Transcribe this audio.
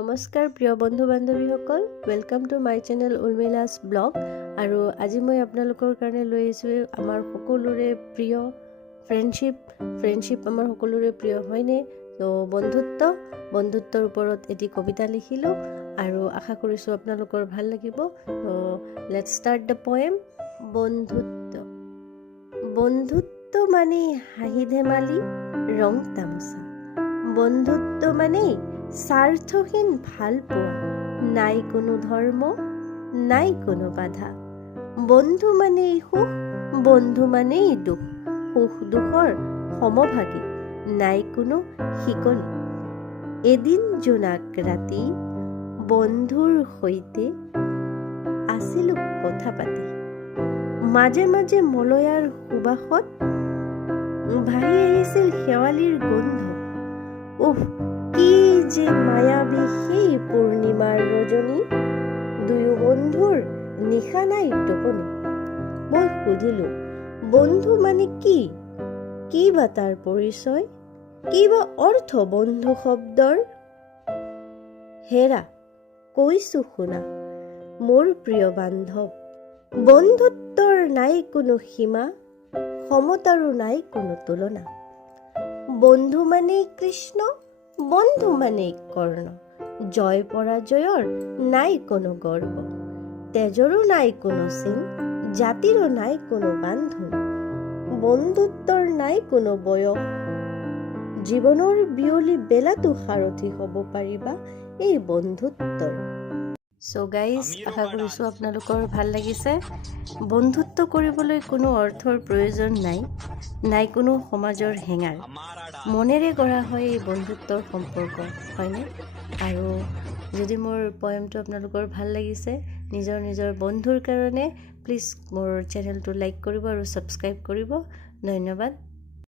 নমস্কাৰ প্ৰিয় বন্ধু বান্ধৱীসকল, welcome to my channel Urmila's blog. আৰু আজি মই আপোনালোকৰ কাৰণে লৈ আহিছোঁ আমাৰ সকলোৰে প্ৰিয় ফ্ৰেণ্ডশ্বিপ আমাৰ সকলোৰে প্ৰিয় হয়নে? তো বন্ধুত্বৰ ওপৰত এটি কবিতা লিখিলোঁ আৰু আশা কৰিছোঁ আপোনালোকৰ ভাল লাগিব। তো লেটছ ষ্টাৰ্ট দ্য পয়েম। বন্ধুত্ব মানে হাঁহি ধেমালি ৰং তামোচা। বন্ধুত্ব মানে স্বাৰ্থহীন ভাল পোৱা, নাই কোনো ধৰ্ম, নাই কোনো বাধা। বন্ধু মানেই সুখ, বন্ধু মানেই দুখ, সুখ দুখৰ সমভাগী, নাই কোনো শিকলি। এদিন জোনাক ৰাতি বন্ধুৰ সৈতে আছিলোঁ কথা পাতি, মাজে মাজে মলয়াৰ সুবাসত ভাহি আহিছিল শেৱালিৰ গোন্ধ। কি যে মায়াবী সেই পূৰ্ণিমাৰ ৰজনী, দুয়ো বন্ধুৰ নিশা নাই টোপনি। মই সুধিলোঁ, বন্ধু মানে কি বা তাৰ পৰিচয়, কি বা অৰ্থ বন্ধু শব্দৰ? হেৰা কৈছোঁ শুনা মোৰ প্ৰিয় বান্ধৱ, বন্ধুত্বৰ নাই কোনো সীমা, সমতাৰো নাই কোনো তুলনা। বন্ধু মানেই কৃষ্ণ, বন্ধু মানেই কৰ্ণ, জয় পৰাজয়ৰ নাই কোনো গৰ্ব, তেজৰো নাই কোনো চিন, জাতিৰো নাই কোনো বান্ধোন। বন্ধুত্বৰ নাই কোনো বয়স, জীৱনৰ বিয়লি বেলাতো সাৰথি হ'ব পাৰিবা এই বন্ধুত্বৰ। চ' গাইজ, আশা কৰিছোঁ আপোনালোকৰ ভাল লাগিছে। বন্ধুত্ব কৰিবলৈ কোনো অৰ্থৰ প্ৰয়োজন নাই কোনো সমাজৰ হেঙাৰ, মনেৰে গঢ়া হয় এই বন্ধুত্বৰ সম্পৰ্ক হয়নে? আৰু যদি মোৰ পয়েমটো আপোনালোকৰ ভাল লাগিছে, নিজৰ বন্ধুৰ কাৰণে প্লিজ মোৰ চেনেলটো লাইক কৰিব আৰু ছাবস্ক্ৰাইব কৰিব। ধন্যবাদ।